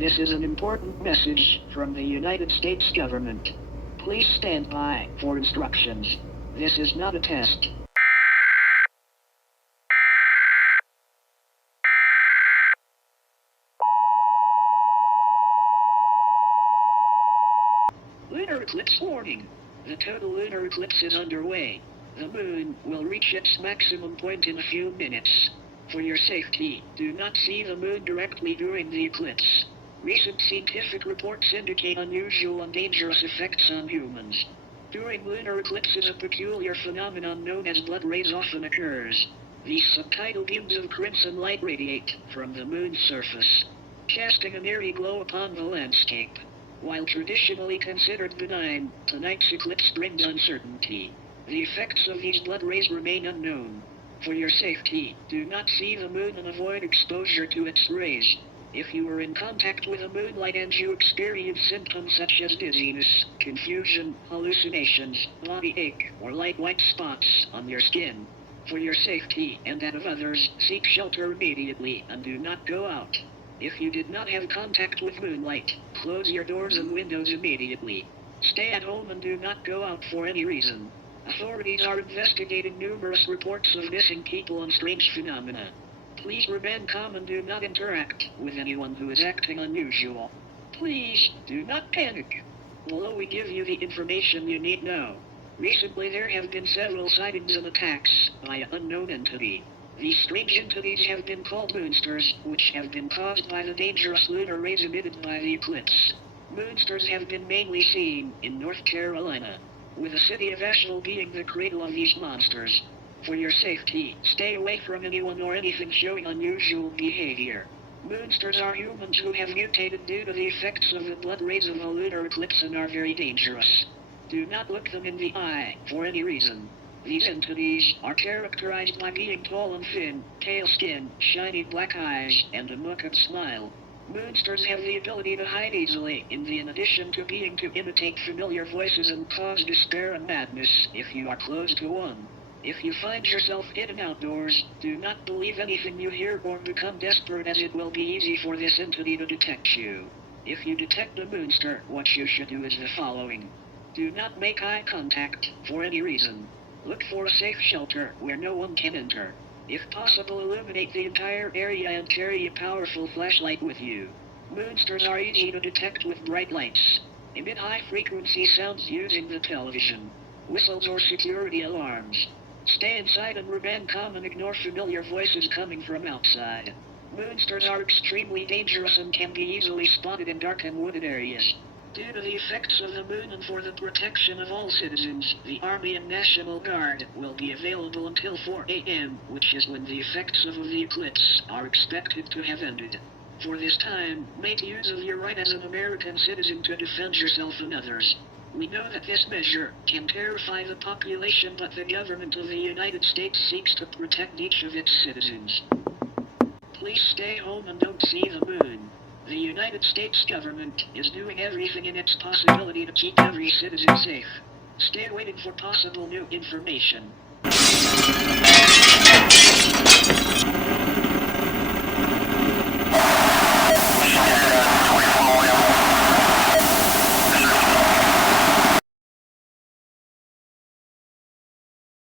This is an important message from the United States government. Please stand by for instructions. This is not a test. Lunar eclipse warning. The total lunar eclipse is underway. The moon will reach its maximum point in a few minutes. For your safety, do not see the moon directly during the eclipse. Recent scientific reports indicate unusual and dangerous effects on humans. During lunar eclipses, a peculiar phenomenon known as blood rays often occurs. These subtidal beams of crimson light radiate from the moon's surface, casting an eerie glow upon the landscape. While traditionally considered benign, tonight's eclipse brings uncertainty. The effects of these blood rays remain unknown. For your safety, do not see the moon and avoid exposure to its rays. If you are in contact with the moonlight and you experience symptoms such as dizziness, confusion, hallucinations, body ache, or light white spots on your skin, for your safety and that of others, seek shelter immediately and do not go out. If you did not have contact with moonlight, close your doors and windows immediately. Stay at home and do not go out for any reason. Authorities are investigating numerous reports of missing people and strange phenomena. Please remain calm and do not interact with anyone who is acting unusual. Please, do not panic. Below we give you the information you need know. Recently there have been several sightings and attacks by an unknown entity. These strange entities have been called moonsters, which have been caused by the dangerous lunar rays emitted by the eclipse. Moonsters have been mainly seen in North Carolina, with the city of Asheville being the cradle of these monsters. For your safety, stay away from anyone or anything showing unusual behavior. Moonsters are humans who have mutated due to the effects of the blood rays of a lunar eclipse and are very dangerous. Do not look them in the eye for any reason. These entities are characterized by being tall and thin, pale skin, shiny black eyes, and a mock-up smile. Moonsters have the ability to hide easily, in addition to being to imitate familiar voices and cause despair and madness if you are close to one. If you find yourself hidden outdoors, do not believe anything you hear or become desperate, as it will be easy for this entity to detect you. If you detect a moonster, what you should do is the following. Do not make eye contact for any reason. Look for a safe shelter where no one can enter. If possible, illuminate the entire area and carry a powerful flashlight with you. Moonsters are easy to detect with bright lights. Emit high-frequency sounds using the television, whistles, or security alarms. Stay inside and remain calm and ignore familiar voices coming from outside. Moonsters are extremely dangerous and can be easily spotted in dark and wooded areas. Due to the effects of the moon and for the protection of all citizens, the Army and National Guard will be available until 4 a.m., which is when the effects of the eclipse are expected to have ended. For this time, make use of your right as an American citizen to defend yourself and others. We know that this measure can terrify the population, but the government of the United States seeks to protect each of its citizens. Please stay home and don't see the moon. The United States government is doing everything in its possibility to keep every citizen safe. Stay waiting for possible new information.